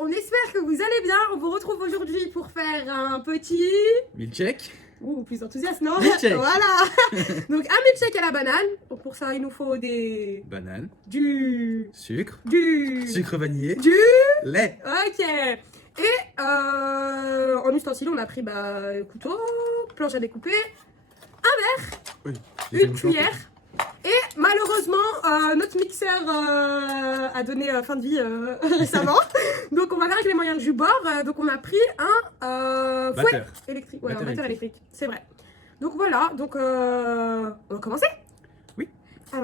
on espère que vous allez bien. On vous retrouve aujourd'hui pour faire un petit... Milkshake. Ouh, plus enthousiaste, non? Milkshake. Voilà. Donc un milkshake à la banane. Donc pour ça, il nous faut des... Banane. Du... Sucre. Du... Sucre vanillé. Du... Lait. Ok. Et en ustensile, on a pris couteau, planche à découper, Oui. une cuillère. Et malheureusement, notre mixeur a donné fin de vie récemment. Donc on va faire avec les moyens du bord. Donc on a pris un fouet Batteur. électrique. Ouais, un Batteur batteur électrique, c'est vrai. Donc voilà, donc on va commencer. Oui.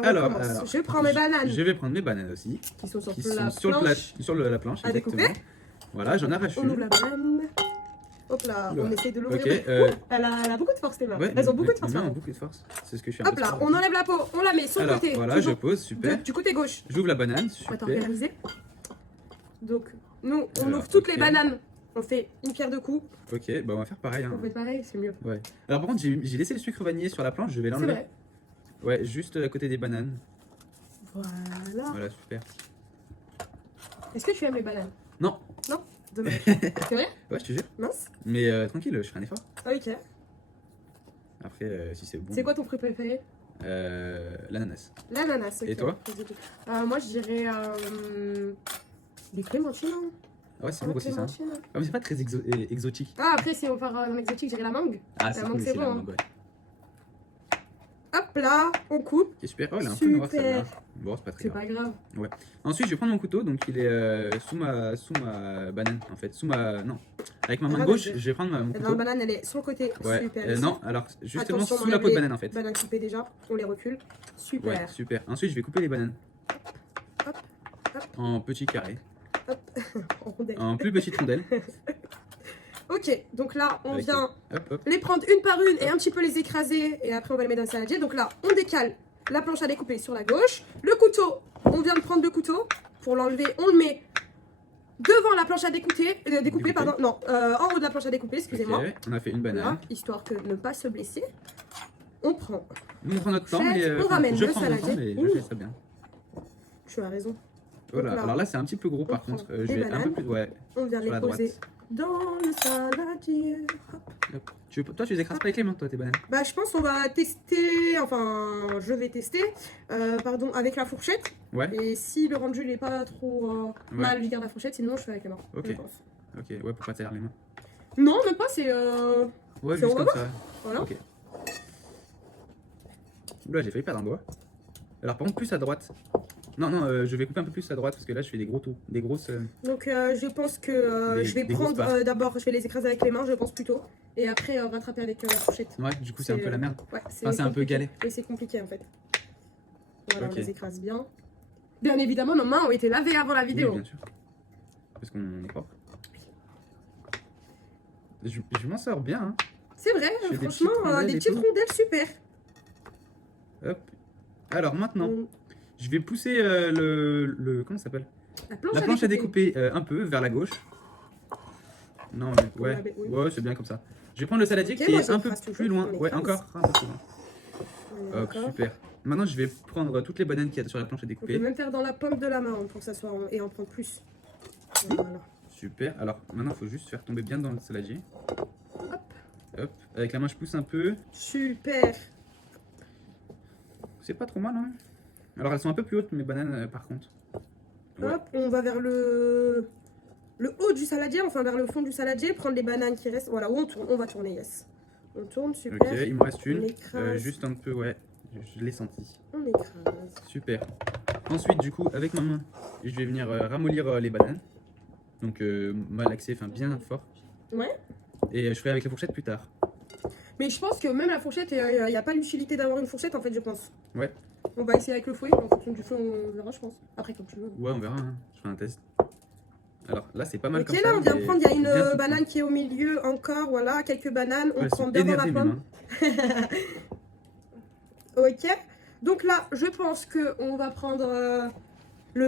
Alors, on commence. Je prends mes bananes. Je vais prendre mes bananes aussi. Qui sont sur Qui la sont sur, planche. la planche. À découper. Exactement. Voilà, j'en arrache On une. ouvre la banane. Hop là, Oula. on essaie de l'ouvrir. Ok, Elle a beaucoup de force, les mains. Ouais, Elles ont beaucoup de force. Les mains ont pardon. beaucoup de force. C'est ce que je suis un Hop peu là, sport. on enlève la peau, on la met sur le Alors, côté. voilà, toujours je pose, super. du côté gauche. J'ouvre la banane, On va super. tempériser. Donc, nous, on Alors, ouvre toutes ok. les bananes. On fait une pierre de coups. Ok, bah on va faire pareil. Hein. On fait pareil, c'est mieux. Ouais. Alors par contre, j'ai laissé le sucre vanillé sur la planche, je vais C'est l'enlever. vrai. Ouais, juste à côté des bananes. Voilà. Voilà, super. Est-ce que tu aimes les bananes? Non. Non? Dommage. C'est vrai? Ouais, je te jure. Mince. Mais tranquille, je ferai un effort. Ok. Après, si c'est bon. C'est quoi ton fruit préféré? L'ananas. L'ananas. Ok. Et toi? Moi, je dirais les clémentines. Hein. Ah ouais, c'est bon aussi ça. Clémentines. Ah, mais c'est pas très exotique. Ah, après, si on part en exotique, je dirais la mangue. Ah, c'est La cool mangue, aussi c'est la bon, mangue, ouais. Hop là, on coupe. Ok, super. Oh, elle est un peu noire Super. celle-là. Bon, c'est pas très C'est grave. pas grave. Ensuite, je vais prendre mon couteau, donc il est sous ma banane en fait. Non. Avec ma main Ah, gauche, vas-y. je vais prendre mon La couteau. banane, elle est sur le côté. Ouais. Super. Non, alors justement Attention, sous on la enlève peau de les banane en fait. Bananes coupées déjà, on les recule. Super. Ouais, super. Ensuite, je vais couper les bananes. Hop, hop. En petits carrés. En rondelles. En plus petites rondelles. Ok, donc là, on Avec- vient Hop, hop. les prendre une par une et un petit peu les écraser. Et après, on va les mettre dans le saladier. Donc là, on décale la planche à découper sur la gauche. Le couteau, on vient de prendre le couteau. Pour l'enlever, on le met devant la planche à découper. Découper. Pardon. Non, en haut de la planche à découper, excusez-moi. Ok, on a fait une banane. Là, histoire que ne pas se blesser. On prend. Nous, on prend notre temps, Faites, mais on ramène je le prends mon temps, saladier. mais je fais ça bien. Tu as raison. Voilà. là, Alors là, c'est un petit peu gros par on contre. prend Je des vais un peu bananes. plus. Ouais. On vient Sur les la poser droite. dans le saladier. Hop. Hop. Toi, tu les écrases pas avec les mains, toi, tes bananes. Bah, je pense qu'on va tester, enfin, je vais tester, avec la fourchette. Ouais. Et si le rendu n'est pas trop mal, je garde la fourchette, sinon je fais avec la main. Ok. je pense. Ok. Ouais, pourquoi t'as l'air les mains? Non, même pas, c'est. Ouais, C'est juste au comme revoir. ça. Voilà. Ok. Oula, j'ai failli perdre un doigt. Alors par contre, plus à droite. Non, je vais couper un peu plus à droite parce que là, je fais des gros tours. Des grosses. Donc, je pense que Des- je vais des grosses prendre barres. d'abord, je vais les écraser avec les mains, je pense plutôt. Et après, rattraper avec la fourchette. Ouais, du coup, c'est un peu la merde. Ouais, Enfin, c'est un peu compliqué. galère. Et c'est compliqué en fait. Voilà, Ok. on les écrase bien. Bien évidemment, nos mains ont été lavées avant la vidéo. Oui, bien sûr. Parce qu'on est propre. Je m'en sors bien. Hein. C'est vrai, Je fais des franchement, petites rondelles des et petites tout. rondelles super. Hop. Alors maintenant, On- je vais pousser comment ça s'appelle? La La planche à découper un peu vers la gauche. Non, mais On ouais, l'avait- oui. ouais, c'est bien comme ça. Je vais prendre le saladier Ok, qui moi, est un peu j'écrase toujours, plus loin. on Ouais, écrase. encore un peu plus loin. Hop, D'accord. super. Maintenant, je vais prendre toutes les bananes qu'il y a sur la planche à On peut découper. même faire dans la paume de la main hein, pour que ça soit et en prendre plus. Voilà. Super. Alors maintenant, il faut juste faire tomber bien dans le saladier. Hop. Avec la main, je pousse un peu. Super. C'est pas trop mal, hein. Alors, elles sont un peu plus hautes, mes bananes, par contre. Ouais. Hop, on va vers le haut du saladier, enfin vers le fond du saladier, prendre les bananes qui restent. Voilà, où on tourne, on va tourner, yes. On tourne, super. Ok, il me reste On une. écrase. Juste un peu, ouais. Je l'ai senti. On écrase. Super. Ensuite, du coup, avec ma main, je vais venir ramollir les bananes. Donc, malaxer, enfin bien fort. Ouais. Et je ferai avec la fourchette plus tard. Mais je pense que même la fourchette, il n'y a pas l'utilité d'avoir une fourchette en fait, je pense. Ouais. On va essayer avec le fouet, en fonction du fouet, on verra, je pense. Après, comme tu veux. Ouais, on verra. Hein. Je ferai un test. Alors là, c'est pas mal Ok, comme là ça. on vient de mais prendre, il y a bien une tout banane qui est au milieu encore, voilà, quelques bananes, on elles prend sont bien dans la énervées, mes pomme. mains. Ok, donc là je pense qu'on va prendre le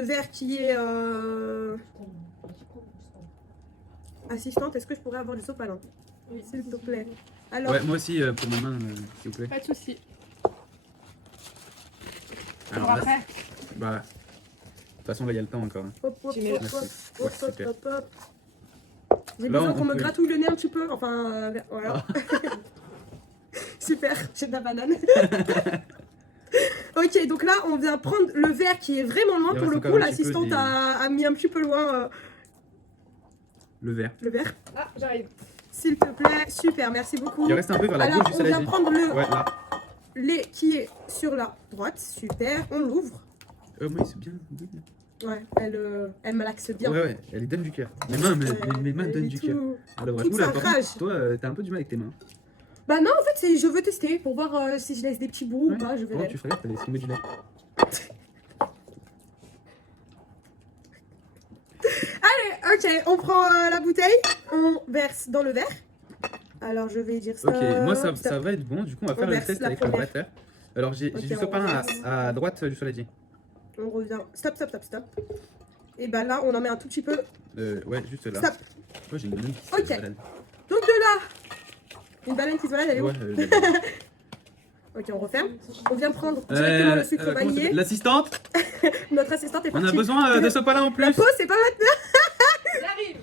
verre qui est assistante. Est-ce que je pourrais avoir du sopalin, s'il te plaît? Alors, Ouais, moi aussi, pour ma main, s'il vous plaît. pas de souci. Alors là, bah, façon, là, il y a le temps encore. Hein. Hop, hop, Tu mets hop, là. hop, Ouais, hop, hop, super. hop, hop. J'ai Là, besoin on qu'on me peut- gratouille le nez un petit peu. Enfin, voilà. Super, j'ai de la banane. Ok, donc là, on vient prendre le verre qui est vraiment loin. Il Pour reste le encore coup, un petit peu l'assistante des- a mis un petit peu loin Le verre. le verre. Ah, j'arrive. S'il te plaît, super, merci beaucoup. Il reste un peu vers la Alors, gauche du on vient saladier. prendre le Ouais, là. lait qui est sur la droite. Super, on l'ouvre. Moi, c'est bien. Ouais, elle malaxe bien. Ouais, ouais, elle donne du cœur. Mes mains Elle donnent est du tout- cœur. Alors, toute oula, sa par rage. contre, toi, t'as un peu du mal avec tes mains. Bah non, en fait, je veux tester pour voir si je laisse des petits bouts ou pas. Je Comment verrai. tu ferais? T'as laissé tomber du lait. Ok, on prend la bouteille, on verse dans le verre. Alors je vais dire ça. Ok, moi ça va être bon. Du coup, on va faire le verse test la avec le première. batteur. Alors, j'ai Ok, du on sopalin verse. à droite du saladier. On revient. Stop. Et bah là, on en met un tout petit peu. Ouais, juste là. Stop. Ouais, j'ai une banane qui Ok. se balade. Donc de là, une banane qui se balade, elle est où? Ouais, Ok, on referme. On vient prendre directement le sucre comment vanillé. ça- L'assistante, Notre assistante est on partie. a besoin de sopalin en La plus. pause, c'est pas maintenant. J'arrive.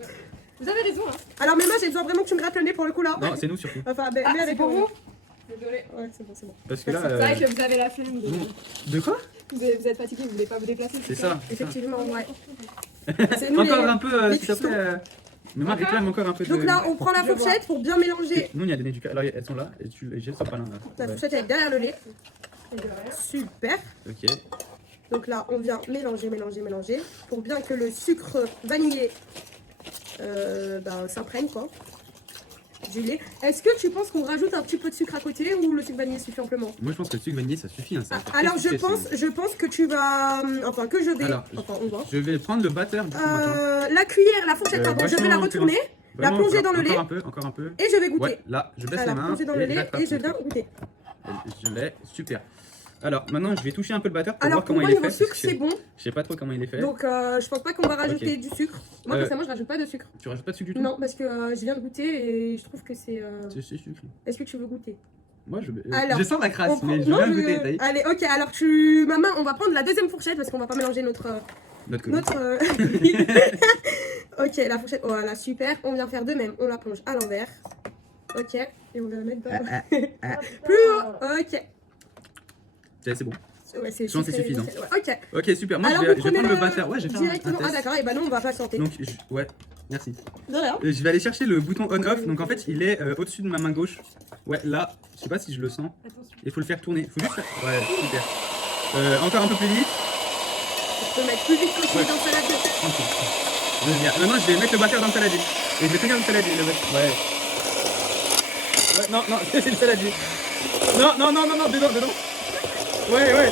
Vous avez raison, hein. Alors, mais moi, j'ai besoin vraiment que tu me grattes le nez pour le coup là. Non, c'est nous surtout. Enfin, mais Ah, avec c'est pour moi. vous. Désolée. Ouais, c'est bon. Parce que là. C'est vrai que vous avez la flemme de... bon. De quoi? Vous êtes fatigué, vous voulez pas vous déplacer. C'est ça. Effectivement, ouais. C'est nous, Encore les- un peu, les s'il te cuistots. plaît. Mais moi, Encore réclame encore un peu de. Donc là, on prend la Je fourchette pour bien mélanger. Nous, on y a donné du cœur. Alors, elles sont là. Et j'ai le sopalin là. La Ouais. fourchette, elle est derrière le lait. Super. Ok. Donc là, on vient mélanger pour bien que le sucre vanillé s'imprègne quoi. Du lait. Est-ce que tu penses qu'on rajoute un petit peu de sucre à côté ou le sucre vanillé suffit amplement? Moi, je pense que le sucre vanillé, ça suffit. Hein, ça va faire Alors très sucré, je pense que tu vas, enfin que je vais, Alors, enfin on va. Je vais prendre le batteur du coup maintenant. La cuillère, la fourchette, pardon, je vais la vachement retourner la Vraiment, plonger dans le lait. Encore un peu. et je vais goûter. Ouais, là, je baisse les Alors mains. plonger dans le lait j'attrape et je le viens truc. goûter. Je l'ai, super. Alors maintenant, je vais toucher un peu le batteur pour Alors voir pour comment moi il est niveau fait. sucre c'est bon, Je sais pas trop comment il est fait. donc je pense pas qu'on va rajouter du sucre. Moi Euh, personnellement je rajoute pas de sucre. Tu rajoutes pas de sucre du tout? Non parce que je viens de goûter et je trouve que c'est. C'est sucré. Est-ce que tu veux goûter? Moi, Alors, je sens la crasse, On mais prend- je non, veux bien goûter. Taï. Allez, ok, alors maman, on va prendre la deuxième fourchette parce qu'on va pas mélanger notre. Notre commis. Ok, la fourchette, voilà, super. On vient faire de même, on la plonge à l'envers. Ok, et on vient la mettre dans. Plus haut, ok. C'est bon. Ouais, c'est Je pense que c'est suffisant. ouais, ok. Ok, super. Moi, Alors, je vais vous prenez prendre le batteur. Ouais, je vais faire un directement. Ah, test. d'accord, et bah non, on va patienter. Donc, ouais, merci. De rien. Je vais aller chercher le bouton on-off. Donc, en fait, il est au-dessus de ma main gauche. Ouais, là, je sais pas si je le sens. Attention. Il faut le faire tourner. Faut juste faire... Ouais, super. Encore un peu plus vite. Je peux mettre plus vite que Ouais. dans le salade. Tranquille. Génial. Maintenant, je vais mettre le batteur dans le saladier. Et je vais tenir le saladier. Ouais. Ouais, non, c'est le saladier. Non, dedans. Ouais.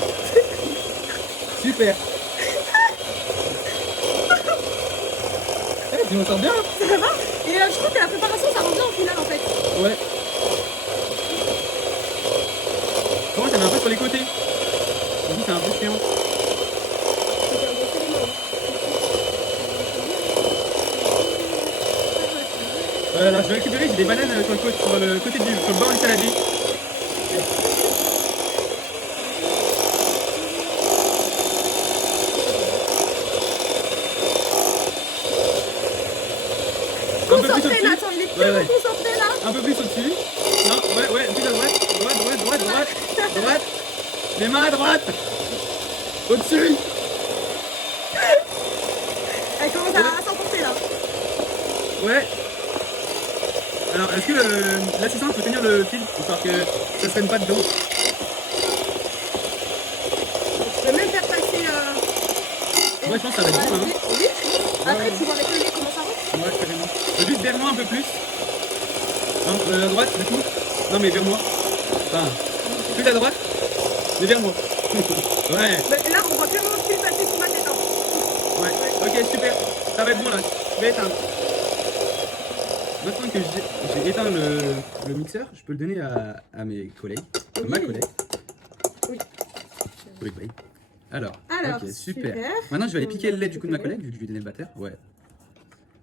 Super. Tu m'entends bien? Ça va? Et je trouve que la préparation, ça rend bien au final en fait. Ouais. Comment ça met un peu sur les côtés? Du coup, c'est un peu chiant. Alors, je vais récupérer, j'ai des bananes sur le côté sur le bord du saladier. Un peu plus Concentré, au-dessus. Nathan, il est tellement Ouais. concentré là. Un peu plus au-dessus. Non, ouais, plus à droite. Droite. Les mains à droite. Au-dessus. Elle commence à s'emporter là. Ouais. Alors, est-ce que l'assistante peut tenir le fil histoire que ça se traîne pas dedans? Je peux même faire passer. Moi, je pense que ça va être bon, hein. Oui. Après, Ouais. tu vois avec le lait comment ça rentre. Ouais, carrément. Juste vers moi un peu plus. Non, à droite, du coup. Non, mais vers moi. Enfin, plus à droite, mais vers moi. Ouais, Mais là, on voit clairement le fil passer sous ma tête. Hein. ouais. Ok, super. Ça va être bon là. Je vais éteindre. Maintenant que j'ai éteint le mixeur, je peux le donner à mes collègues. À ma Oui. collègue. Oui. Oui. Alors, Alors, ok, super. super. Maintenant, je vais aller piquer le lait du coup de ma collègue, vu que je lui ai donné le batteur. Ouais,